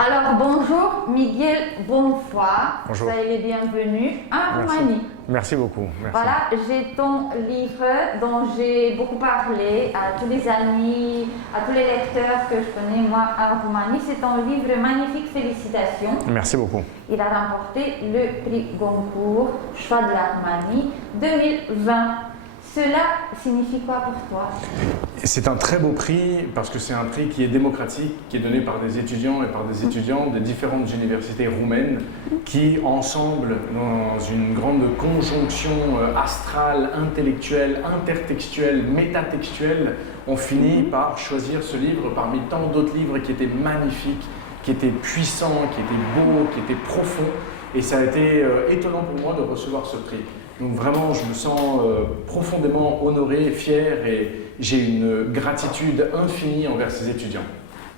Alors bonjour Miguel Bonfoy, Bonjour. soyez les bienvenus en Merci. Roumanie. Merci beaucoup. Merci. Voilà, j'ai ton livre dont j'ai beaucoup parlé à tous les amis, à tous les lecteurs que je connais moi en Roumanie. C'est ton livre magnifique, félicitations. Merci beaucoup. Il a remporté le prix Goncourt, Choix de la Roumanie 2020. Cela signifie quoi pour toi? C'est un très beau prix parce que c'est un prix qui est démocratique, qui est donné par des étudiants et par des étudiantes des différentes universités roumaines qui, ensemble, dans une grande conjonction astrale, intellectuelle, intertextuelle, métatextuelle, ont fini par choisir ce livre parmi tant d'autres livres qui étaient magnifiques, qui étaient puissants, qui étaient beaux, qui étaient profonds. Et ça a été étonnant pour moi de recevoir ce prix. Donc vraiment, je me sens profondément honoré, fier et j'ai une gratitude infinie envers ces étudiants.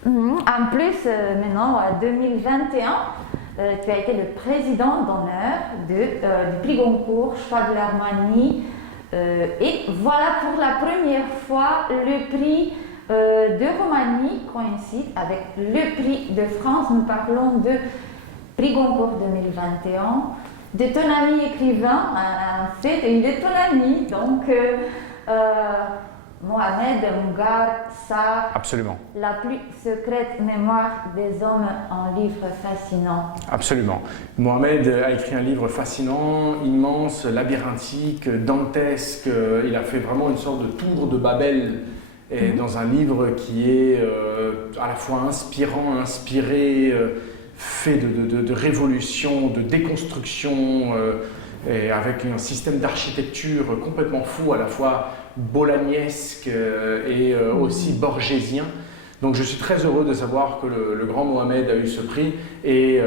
En plus, maintenant, en 2021, tu as été le président d'honneur du prix Goncourt, Choix de la Roumanie. Et voilà, pour la première fois, le prix de Roumanie coïncide avec le prix de France. Nous parlons de prix Goncourt 2021. De ton ami écrivain, en fait, une de ton ami, donc Mohamed Mougar Sarr. Absolument. La plus secrète mémoire des hommes, un livre fascinant. Absolument. Mohamed a écrit un livre fascinant, immense, labyrinthique, dantesque. Il a fait vraiment une sorte de tour de Babel et dans un livre qui est à la fois inspirant, inspiré, fait de révolution, de déconstruction, et avec un système d'architecture complètement fou, à la fois bolognesque et aussi borgésien. Donc je suis très heureux de savoir que le grand Mohamed a eu ce prix et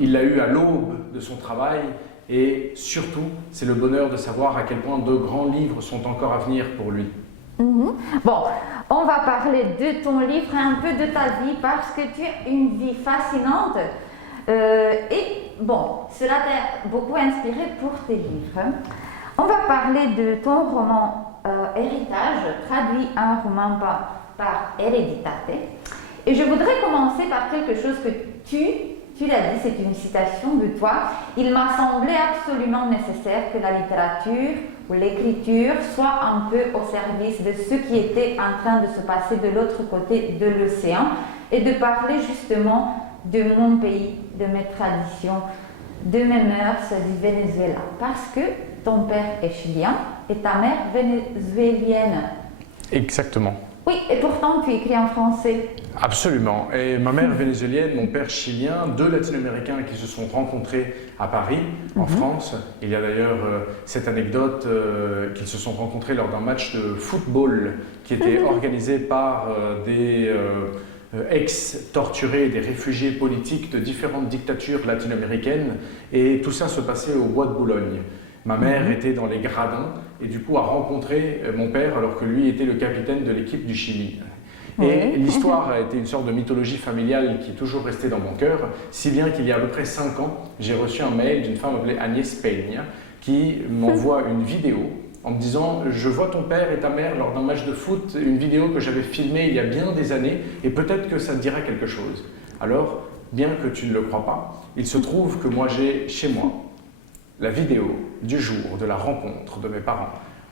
il l'a eu à l'aube de son travail. Et surtout, c'est le bonheur de savoir à quel point de grands livres sont encore à venir pour lui. Bon, on va parler de ton livre et un peu de ta vie parce que tu as une vie fascinante et bon, cela t'a beaucoup inspiré pour tes livres. On va parler de ton roman Héritage, traduit en roumain par Hereditate. Et je voudrais commencer par quelque chose que tu l'as dit, c'est une citation de toi. Il m'a semblé absolument nécessaire que la littérature ou l'écriture soit un peu au service de ce qui était en train de se passer de l'autre côté de l'océan et de parler justement de mon pays, de mes traditions, de mes mœurs du Venezuela. Parce que ton père est chilien et ta mère vénézuélienne. Exactement. Oui, et pourtant tu écris en français. Absolument. Et ma mère vénézuélienne, mon père chilien, deux latino-américains qui se sont rencontrés à Paris, en France. Il y a d'ailleurs cette anecdote qu'ils se sont rencontrés lors d'un match de football qui était organisé par des ex-torturés, des réfugiés politiques de différentes dictatures latino-américaines. Et tout ça se passait au bois de Boulogne. Ma mère était dans les gradins et du coup a rencontré mon père alors que lui était le capitaine de l'équipe du Chili. Et l'histoire a été une sorte de mythologie familiale qui est toujours restée dans mon cœur, si bien qu'il y a à peu près 5 ans, j'ai reçu un mail d'une femme appelée Agnès Peña qui m'envoie une vidéo en me disant « Je vois ton père et ta mère lors d'un match de foot, une vidéo que j'avais filmée il y a bien des années et peut-être que ça te dira quelque chose. » Alors, bien que tu ne le crois pas, il se trouve que moi j'ai chez moi la vidéo du jour de la rencontre de mes parents.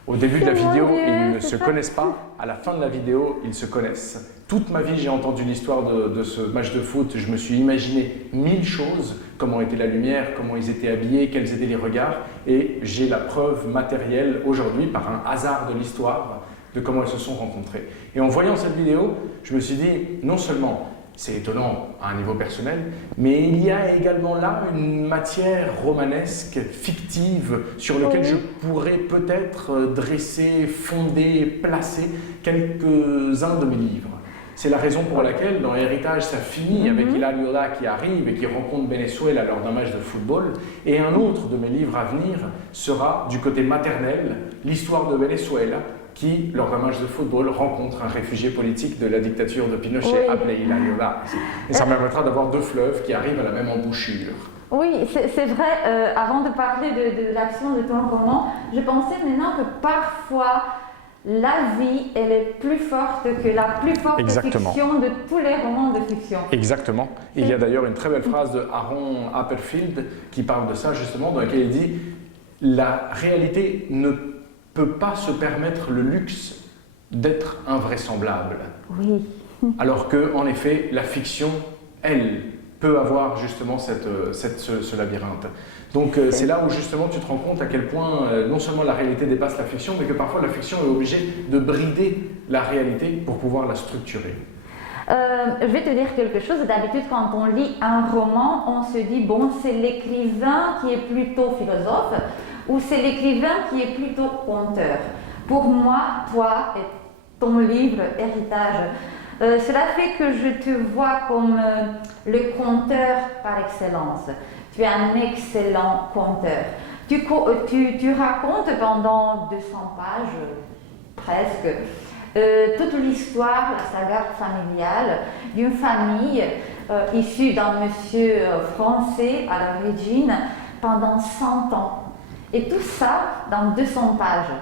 Au début de la vidéo, ils ne se connaissent pas. À la fin de la vidéo, ils se connaissent. Toute ma vie, j'ai entendu l'histoire de ce match de foot. Je me suis imaginé 1000 choses. Comment était la lumière, comment ils étaient habillés, quels étaient les regards. Et j'ai la preuve matérielle aujourd'hui, par un hasard de l'histoire, de comment ils se sont rencontrés. Et en voyant cette vidéo, je me suis dit, non seulement c'est étonnant à un niveau personnel, mais il y a également là une matière romanesque, fictive, sur laquelle je pourrais peut-être dresser, fonder, placer quelques-uns de mes livres. C'est la raison pour laquelle, dans Héritage, ça finit avec Hilariola qui arrive et qui rencontre Venezuela lors d'un match de football. Et un autre de mes livres à venir sera, du côté maternel, l'histoire de Venezuela, qui, lors d'un match de football, rencontre un réfugié politique de la dictature de Pinochet, appelé Hilariola. Et ça me permettra d'avoir deux fleuves qui arrivent à la même embouchure. Oui, c'est vrai. Avant de parler de l'action de ton roman, je pensais maintenant que parfois, la vie, elle est plus forte que la plus forte fiction de tous les romans de fiction. Exactement. Il y a d'ailleurs une très belle phrase de Aaron Apperfield qui parle de ça justement, dans laquelle il dit « La réalité ne peut pas se permettre le luxe d'être invraisemblable. » Oui. Alors que, en effet, la fiction, elle, peut avoir justement ce labyrinthe. Donc c'est là où justement tu te rends compte à quel point non seulement la réalité dépasse la fiction, mais que parfois la fiction est obligée de brider la réalité pour pouvoir la structurer. Je vais te dire quelque chose. D'habitude, quand on lit un roman, on se dit, bon, c'est l'écrivain qui est plutôt philosophe ou c'est l'écrivain qui est plutôt conteur. Pour moi, toi et ton livre, Héritage, cela fait que je te vois comme le conteur par excellence. Tu es un excellent conteur. Tu racontes pendant 200 pages, presque, toute l'histoire, la saga familiale d'une famille issue d'un monsieur français à l'origine pendant 100 ans. Et tout ça dans 200 pages.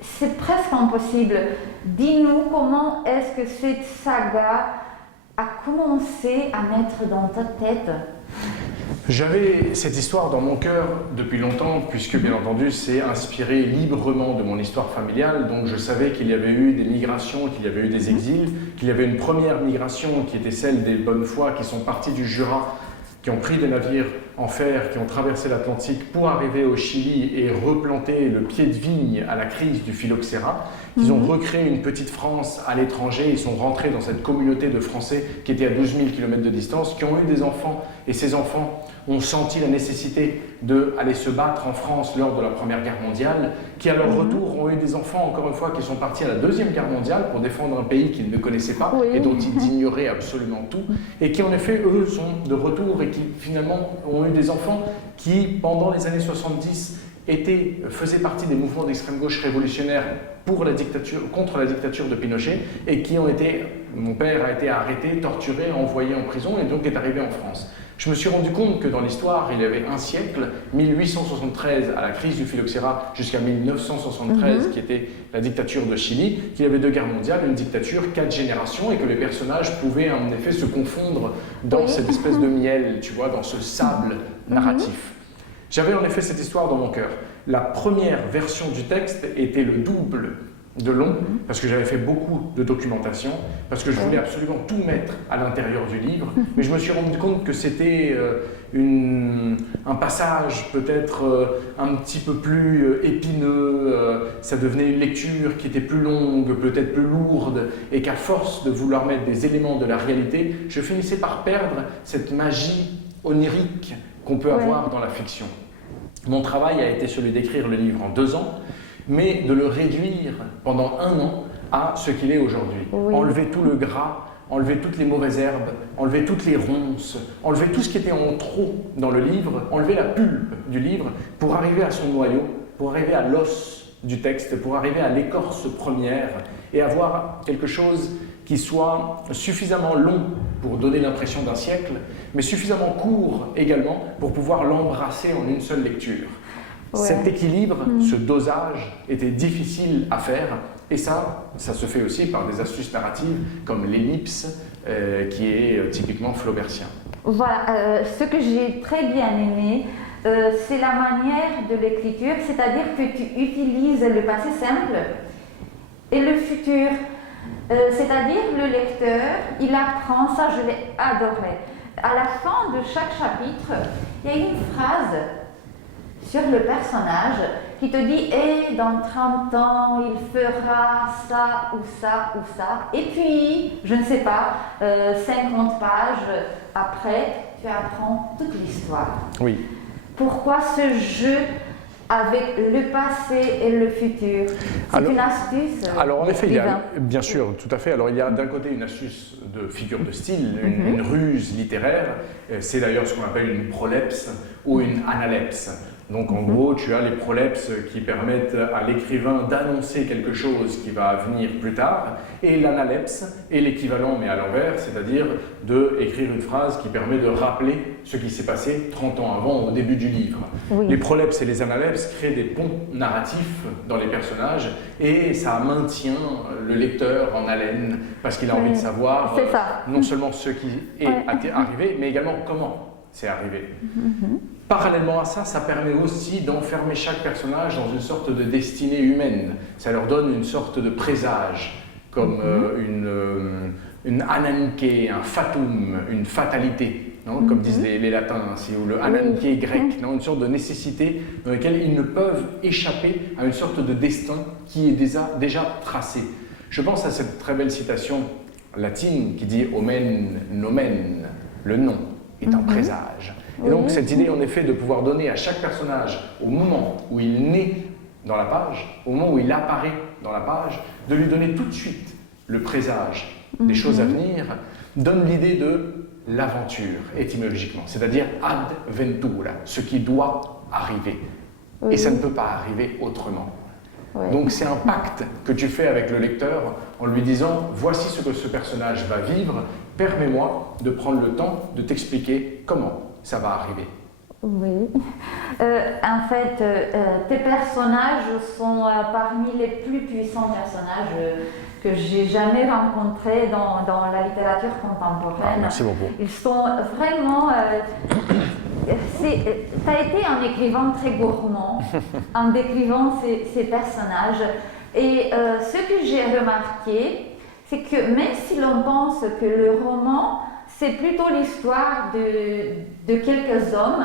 C'est presque impossible. Dis-nous comment est-ce que cette saga a commencé à mettre dans ta tête? J'avais cette histoire dans mon cœur depuis longtemps, puisque bien entendu c'est inspiré librement de mon histoire familiale, donc je savais qu'il y avait eu des migrations, qu'il y avait eu des exils, qu'il y avait une première migration qui était celle des bonnes foi qui sont partis du Jura, qui ont pris des navires en fer, qui ont traversé l'Atlantique pour arriver au Chili et replanter le pied de vigne à la crise du phylloxéra, qu'ils ont recréé une petite France à l'étranger, ils sont rentrés dans cette communauté de Français qui était à 12 000 km de distance, qui ont eu des enfants, et ces enfants ont senti la nécessité d'aller se battre en France lors de la Première Guerre mondiale, qui à leur retour ont eu des enfants, encore une fois, qui sont partis à la Deuxième Guerre mondiale pour défendre un pays qu'ils ne connaissaient pas et dont ils ignoraient absolument tout, et qui en effet, eux, sont de retour et qui finalement ont eu des enfants qui, pendant les années 70, faisaient partie des mouvements d'extrême gauche révolutionnaires contre la dictature de Pinochet et qui ont été, mon père a été arrêté, torturé, envoyé en prison et donc est arrivé en France. Je me suis rendu compte que dans l'histoire, il y avait un siècle, 1873 à la crise du phylloxéra jusqu'à 1973 qui était la dictature de Chili, qu'il y avait 2 guerres mondiales, une dictature, 4 générations et que les personnages pouvaient en effet se confondre dans cette espèce de miel, tu vois, dans ce sable narratif. J'avais en effet cette histoire dans mon cœur. La première version du texte était le double de long, parce que j'avais fait beaucoup de documentation, parce que je voulais absolument tout mettre à l'intérieur du livre, mais je me suis rendu compte que c'était un passage peut-être un petit peu plus épineux, ça devenait une lecture qui était plus longue, peut-être plus lourde, et qu'à force de vouloir mettre des éléments de la réalité, je finissais par perdre cette magie onirique qu'on peut avoir dans la fiction. Mon travail a été celui d'écrire le livre en 2 ans, mais de le réduire pendant 1 an à ce qu'il est aujourd'hui. Enlever tout le gras, enlever toutes les mauvaises herbes, enlever toutes les ronces, enlever tout ce qui était en trop dans le livre, enlever la pulpe du livre pour arriver à son noyau, pour arriver à l'os du texte, pour arriver à l'écorce première et avoir quelque chose qui soit suffisamment long pour donner l'impression d'un siècle, mais suffisamment court également pour pouvoir l'embrasser en une seule lecture. Cet équilibre, ce dosage était difficile à faire et ça se fait aussi par des astuces narratives comme l'ellipse qui est typiquement flaubertien. Voilà, ce que j'ai très bien aimé, c'est la manière de l'écriture, c'est-à-dire que tu utilises le passé simple et le futur. C'est-à-dire le lecteur, il apprend, ça je l'ai adoré. À la fin de chaque chapitre, il y a une phrase sur le personnage qui te dit « Et dans 30 ans, il fera ça ou ça ou ça. » Et puis, je ne sais pas, 50 pages après, tu apprends toute l'histoire. Oui. Pourquoi ce jeu avec le passé et le futur? C'est une astuce. Alors en effet, il y a, bien sûr, tout à fait. Alors il y a d'un côté une astuce de figure de style, une ruse littéraire. C'est d'ailleurs ce qu'on appelle une prolepse ou une analepse. Donc en gros, tu as les prolepses qui permettent à l'écrivain d'annoncer quelque chose qui va venir plus tard, et l'analepse est l'équivalent mais à l'envers, c'est-à-dire d'écrire une phrase qui permet de rappeler ce qui s'est passé 30 ans avant, au début du livre. Oui. Les prolepses et les analepses créent des ponts narratifs dans les personnages et ça maintient le lecteur en haleine parce qu'il a envie de savoir non seulement ce qui est arrivé, mais également comment c'est arrivé. Parallèlement à ça, ça permet aussi d'enfermer chaque personnage dans une sorte de destinée humaine. Ça leur donne une sorte de présage, comme une ananke, un fatum, une fatalité, non comme disent les latins, ou le ananke grec, non une sorte de nécessité dans laquelle ils ne peuvent échapper à une sorte de destin qui est déjà tracé. Je pense à cette très belle citation latine qui dit « omen nomen », le nom est un présage. Et donc cette idée en effet de pouvoir donner à chaque personnage, au moment où il naît dans la page, au moment où il apparaît dans la page, de lui donner tout de suite le présage des choses à venir, donne l'idée de l'aventure étymologiquement, c'est-à-dire ad ventura, ce qui doit arriver. Et ça ne peut pas arriver autrement. Donc c'est un pacte que tu fais avec le lecteur en lui disant « voici ce que ce personnage va vivre, permets-moi de prendre le temps de t'expliquer comment ça va arriver. » Oui. En fait, tes personnages sont parmi les plus puissants personnages que j'ai jamais rencontrés dans la littérature contemporaine. Merci beaucoup. Ils sont vraiment... tu as été un écrivain très gourmand en décrivant ces personnages. Et ce que j'ai remarqué, c'est que même si l'on pense que le roman, c'est plutôt l'histoire de quelques hommes,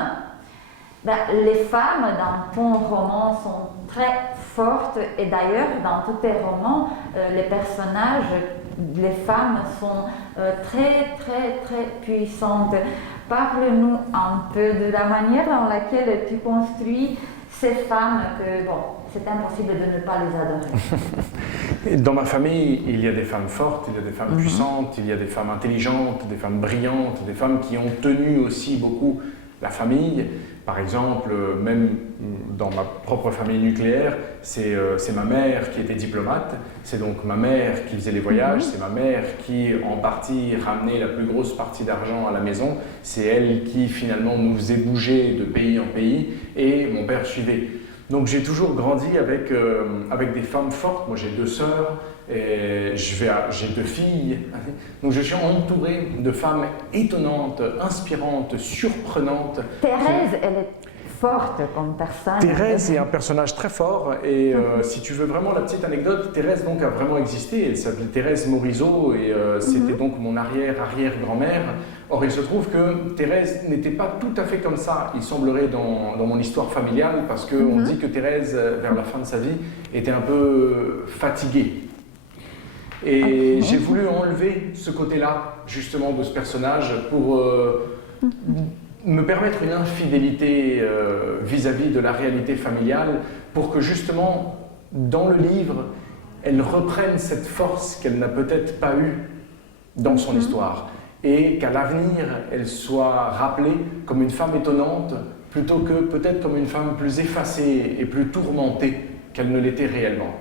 ben, les femmes dans ton roman sont très fortes et d'ailleurs dans tous tes romans, les personnages, les femmes sont très puissantes. Parle-nous un peu de la manière dans laquelle tu construis ces femmes que, bon, c'est impossible de ne pas les adorer. Dans ma famille, il y a des femmes fortes, il y a des femmes puissantes, il y a des femmes intelligentes, des femmes brillantes, des femmes qui ont tenu aussi beaucoup la famille. Par exemple, même dans ma propre famille nucléaire, c'est ma mère qui était diplomate, c'est donc ma mère qui faisait les voyages, c'est ma mère qui en partie ramenait la plus grosse partie d'argent à la maison, c'est elle qui finalement nous faisait bouger de pays en pays et mon père suivait. Donc j'ai toujours grandi avec des femmes fortes. Moi j'ai 2 sœurs, et j'ai 2 filles. Donc je suis entouré de femmes étonnantes, inspirantes, surprenantes. Thérèse, elle est forte comme personne. Thérèse est un personnage très fort et si tu veux vraiment la petite anecdote, Thérèse donc a vraiment existé. Elle s'appelait Thérèse Morisot et c'était donc mon arrière-arrière-grand-mère. Or il se trouve que Thérèse n'était pas tout à fait comme ça, il semblerait dans mon histoire familiale, parce qu'on dit que Thérèse, vers la fin de sa vie, était un peu fatiguée. Et j'ai voulu enlever ce côté-là, justement, de ce personnage pour me permettre une infidélité vis-à-vis de la réalité familiale, pour que justement, dans le livre, elle reprenne cette force qu'elle n'a peut-être pas eue dans son histoire, et qu'à l'avenir, elle soit rappelée comme une femme étonnante, plutôt que peut-être comme une femme plus effacée et plus tourmentée qu'elle ne l'était réellement.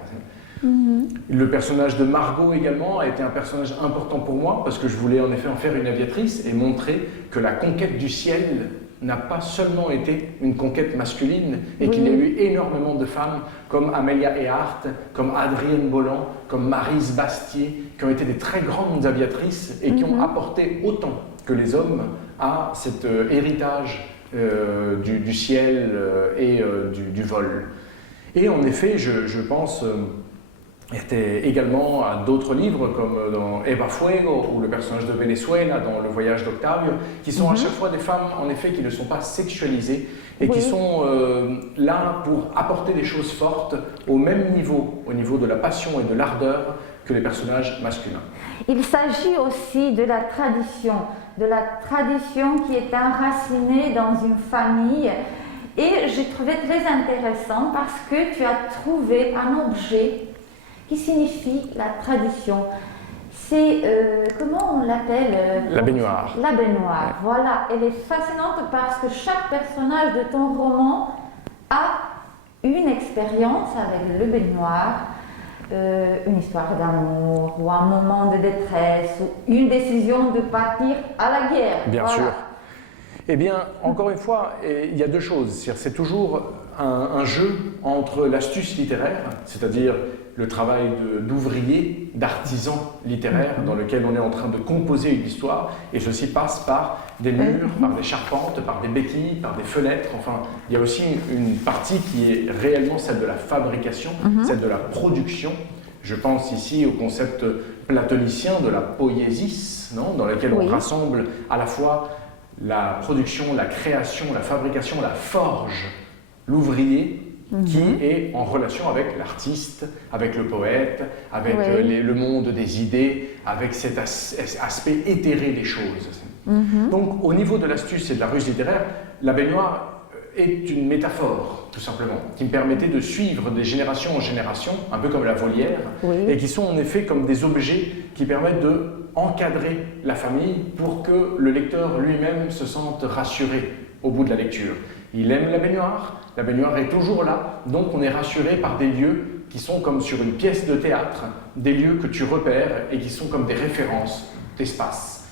Le personnage de Margot également a été un personnage important pour moi, parce que je voulais en effet en faire une aviatrice et montrer que la conquête du ciel n'a pas seulement été une conquête masculine, et qu'il y a eu énormément de femmes comme Amelia Earhart, comme Adrienne Bolland, comme Maryse Bastier, qui ont été des très grandes aviatrices et qui ont apporté autant que les hommes à cet héritage du ciel et du vol. Et en effet, je pense également à d'autres livres comme dans Eva Fuego ou le personnage de Venezuela dans Le Voyage d'Octavio, qui sont à chaque fois des femmes en effet qui ne sont pas sexualisées et qui sont là pour apporter des choses fortes au même niveau, au niveau de la passion et de l'ardeur que les personnages masculins. Il s'agit aussi de la tradition qui est enracinée dans une famille. Et j'ai trouvé très intéressant parce que tu as trouvé un objet qui signifie la tradition. C'est, comment on l'appelle La baignoire. La baignoire, voilà. Elle est fascinante parce que chaque personnage de ton roman a une expérience avec le baignoire, une histoire d'amour ou un moment de détresse ou une décision de partir à la guerre. Bien sûr. Eh bien, encore une fois, il y a deux choses. C'est toujours un jeu entre l'astuce littéraire, c'est-à-dire le travail d'ouvrier, d'artisan littéraire, dans lequel on est en train de composer une histoire, et ceci passe par des murs, par des charpentes, par des béquilles, par des fenêtres. Enfin, il y a aussi une partie qui est réellement celle de la fabrication, celle de la production. Je pense ici au concept platonicien de la poiesis, non, dans lequel on rassemble à la fois la production, la création, la fabrication, la forge, l'ouvrier qui est en relation avec l'artiste, avec le poète, avec le monde des idées, avec cet aspect éthéré des choses. Donc au niveau de l'astuce et de la ruse littéraire, la baignoire est une métaphore, tout simplement, qui me permettait de suivre des générations en génération, un peu comme la volière, et qui sont en effet comme des objets qui permettent de encadrer la famille pour que le lecteur lui-même se sente rassuré au bout de la lecture. Il aime la baignoire est toujours là, donc on est rassuré par des lieux qui sont comme sur une pièce de théâtre, des lieux que tu repères et qui sont comme des références d'espace.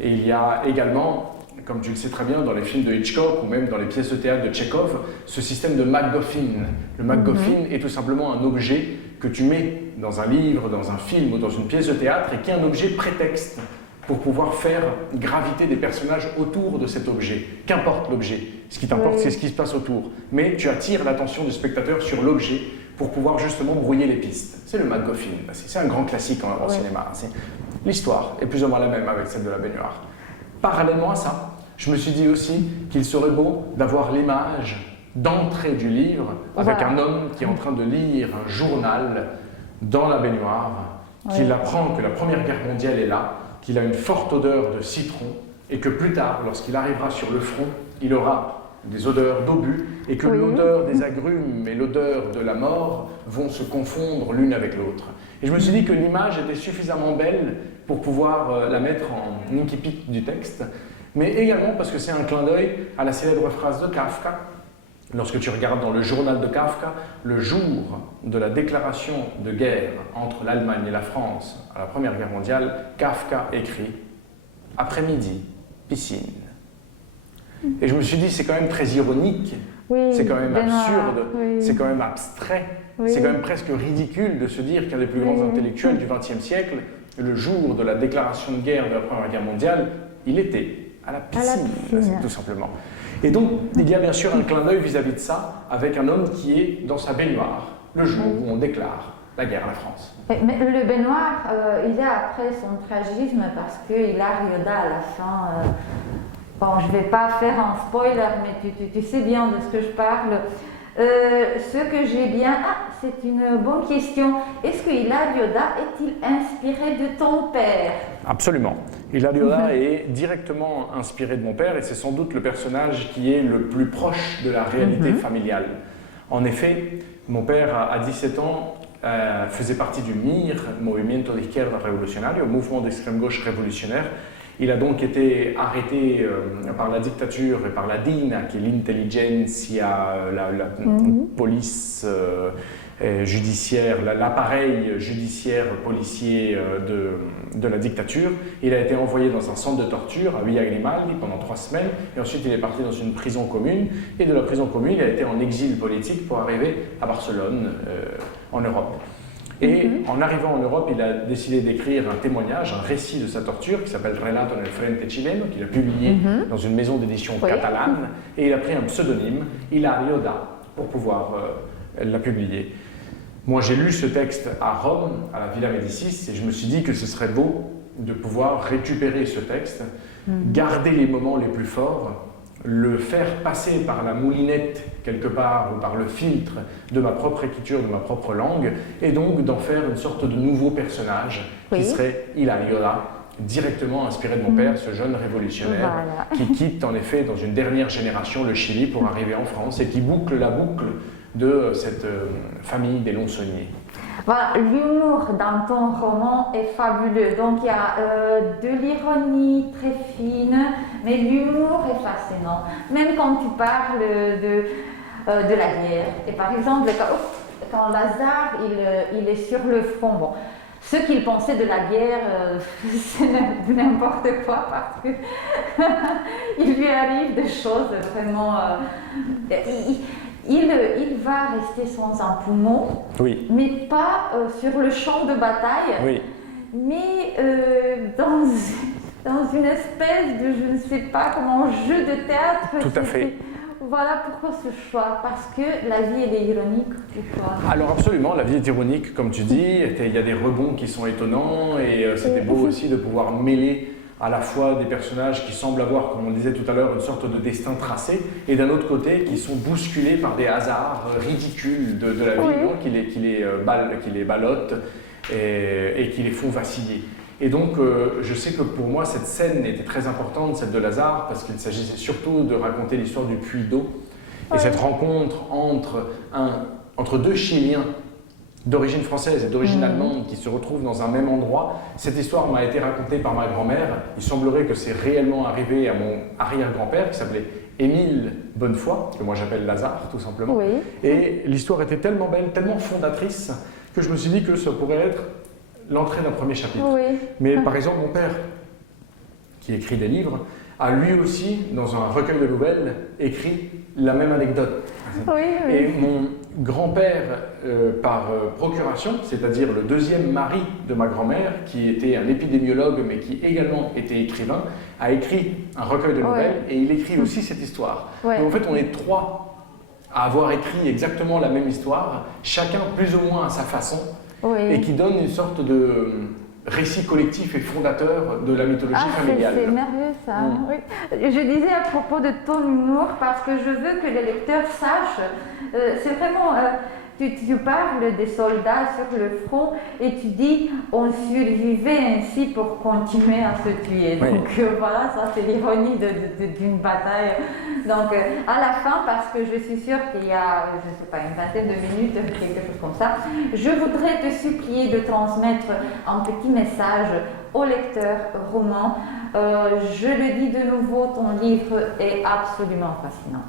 Et il y a également, comme tu le sais très bien, dans les films de Hitchcock ou même dans les pièces de théâtre de Tchekhov, ce système de MacGuffin. Le MacGuffin est tout simplement un objet que tu mets dans un livre, dans un film ou dans une pièce de théâtre et qui est un objet prétexte pour pouvoir faire graviter des personnages autour de cet objet. Qu'importe l'objet, ce qui t'importe c'est ce qui se passe autour. Mais tu attires l'attention du spectateur sur l'objet pour pouvoir justement brouiller les pistes. C'est le MacGuffin, c'est un grand classique en cinéma. L'histoire est plus ou moins la même avec celle de la baignoire. Parallèlement à ça, je me suis dit aussi qu'il serait beau d'avoir l'image d'entrée du livre avec un homme qui est en train de lire un journal dans la baignoire, qu'il apprend que la Première Guerre mondiale est là, qu'il a une forte odeur de citron et que plus tard, lorsqu'il arrivera sur le front, il aura des odeurs d'obus et que l'odeur des agrumes et l'odeur de la mort vont se confondre l'une avec l'autre. Et je me suis dit que l'image était suffisamment belle pour pouvoir la mettre en incipit du texte, mais également parce que c'est un clin d'œil à la célèbre phrase de Kafka. Lorsque tu regardes dans le journal de Kafka, le jour de la déclaration de guerre entre l'Allemagne et la France à la Première Guerre mondiale, Kafka écrit « Après-midi, piscine ». Et je me suis dit, c'est quand même très ironique, c'est quand même absurde, c'est quand même abstrait, c'est quand même presque ridicule de se dire qu'un des plus grands intellectuels du XXe siècle, le jour de la déclaration de guerre de la Première Guerre mondiale, il était à la piscine, tout simplement. Et donc, il y a bien sûr un clin d'œil vis-à-vis de ça, avec un homme qui est dans sa baignoire, le jour où on déclare la guerre à la France. Mais le baignoire, il est après son tragisme, parce qu'il a Rioda à la fin. Bon, je ne vais pas faire un spoiler, mais tu sais bien de ce que je parle. Ce que j'ai bien... Ah, c'est une bonne question. Est-ce que Hilario-Da est-il inspiré de ton père? Absolument. Hilario-Da est directement inspiré de mon père et c'est sans doute le personnage qui est le plus proche de la réalité familiale. En effet, mon père, à 17 ans, faisait partie du MIR, Movimiento de Izquierda Revolucionario, mouvement d'extrême gauche révolutionnaire. Il a donc été arrêté par la dictature et par la DINA, qui est l'intelligentsia, la police judiciaire, l'appareil judiciaire policier de la dictature. Il a été envoyé dans un centre de torture à Villa Grimaldi pendant 3 semaines, et ensuite il est parti dans une prison commune, et de la prison commune, il a été en exil politique pour arriver à Barcelone, en Europe. Et en arrivant en Europe, il a décidé d'écrire un témoignage, un récit de sa torture qui s'appelle Relato nel Frente Chileno, qu'il a publié dans une maison d'édition catalane, et il a pris un pseudonyme, Hilario-Da, pour pouvoir la publier. Moi, j'ai lu ce texte à Rome, à la Villa Médicis, et je me suis dit que ce serait beau de pouvoir récupérer ce texte, garder les moments les plus forts, le faire passer par la moulinette quelque part ou par le filtre de ma propre écriture, de ma propre langue, et donc d'en faire une sorte de nouveau personnage qui serait Hilario-Da, directement inspiré de mon père, ce jeune révolutionnaire qui quitte en effet dans une dernière génération le Chili pour arriver en France et qui boucle la boucle de cette famille des Lonsonniers. Voilà, l'humour dans ton roman est fabuleux. Donc il y a de l'ironie très fine, mais l'humour est fascinant. Même quand tu parles de la guerre. Et par exemple, quand Lazare il est sur le front, bon, ce qu'il pensait de la guerre, c'est n'importe quoi parce que il lui arrive des choses vraiment. Il va rester sans un poumon, Oui. mais pas sur le champ de bataille, Oui. mais dans une espèce de, je ne sais pas comment, jeu de théâtre. Tout à fait. Voilà pourquoi ce choix, parce que la vie elle est ironique ou quoi? Alors absolument, la vie est ironique, comme tu dis, il y a des rebonds qui sont étonnants et c'était beau aussi de pouvoir mêler à la fois des personnages qui semblent avoir, comme on disait tout à l'heure, une sorte de destin tracé, et d'un autre côté qui sont bousculés par des hasards ridicules de la vie, oui. qui les ballottent et qui les font vaciller. Et donc, je sais que pour moi, cette scène était très importante, celle de Lazare, parce qu'il s'agissait surtout de raconter l'histoire du puits d'eau. Et cette rencontre entre deux Chiliens d'origine française et d'origine allemande qui se retrouvent dans un même endroit, cette histoire m'a été racontée par ma grand-mère. Il semblerait que c'est réellement arrivé à mon arrière-grand-père, qui s'appelait Émile Bonnefoy, que moi j'appelle Lazare, tout simplement. Oui. Et l'histoire était tellement belle, tellement fondatrice, que je me suis dit que ça pourrait être l'entrée d'un premier chapitre. Oui. Mais par exemple, mon père, qui écrit des livres, a lui aussi, dans un recueil de nouvelles, écrit la même anecdote. Oui, oui. Et mon grand-père, par procuration, c'est-à-dire le deuxième mari de ma grand-mère, qui était un épidémiologue, mais qui également était écrivain, a écrit un recueil de nouvelles, et il écrit aussi cette histoire. Ouais. Donc en fait, on est trois à avoir écrit exactement la même histoire, chacun plus ou moins à sa façon, et qui donne une sorte de récit collectif et fondateur de la mythologie familiale. C'est merveilleux ça. Oui. Je disais à propos de ton humour, parce que je veux que les lecteurs sachent, c'est vraiment, tu parles des soldats sur le front et tu dis on survivait ainsi pour continuer à se tuer. Oui. Donc voilà, ça c'est l'ironie d'une bataille. Donc à la fin, parce que je suis sûre qu'il y a, je ne sais pas, une vingtaine de minutes, quelque chose comme ça, je voudrais te supplier de transmettre un petit message au lecteur roman. Je le dis de nouveau, ton livre est absolument fascinant.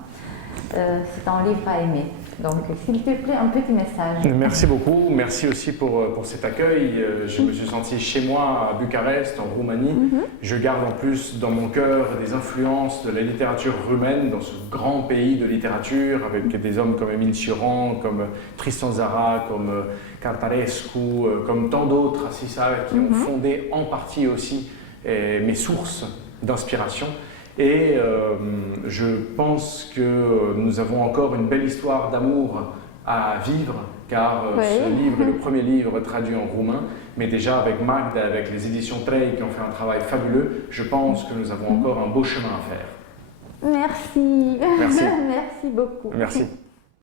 C'est un livre à aimer. Donc, s'il te plaît, un petit message. Merci beaucoup. Merci aussi pour cet accueil. Je me suis senti chez moi à Bucarest, en Roumanie. Je garde en plus dans mon cœur des influences de la littérature roumaine dans ce grand pays de littérature, avec des hommes comme Émile Cioran, comme Tristan Tzara, comme Cărtărescu, comme tant d'autres, qui ont fondé en partie aussi mes sources d'inspiration. Et je pense que nous avons encore une belle histoire d'amour à vivre, car ce livre est le premier livre traduit en roumain, mais déjà avec Magda, avec les éditions Trei qui ont fait un travail fabuleux, je pense que nous avons encore un beau chemin à faire. Merci. Merci. Merci beaucoup. Merci.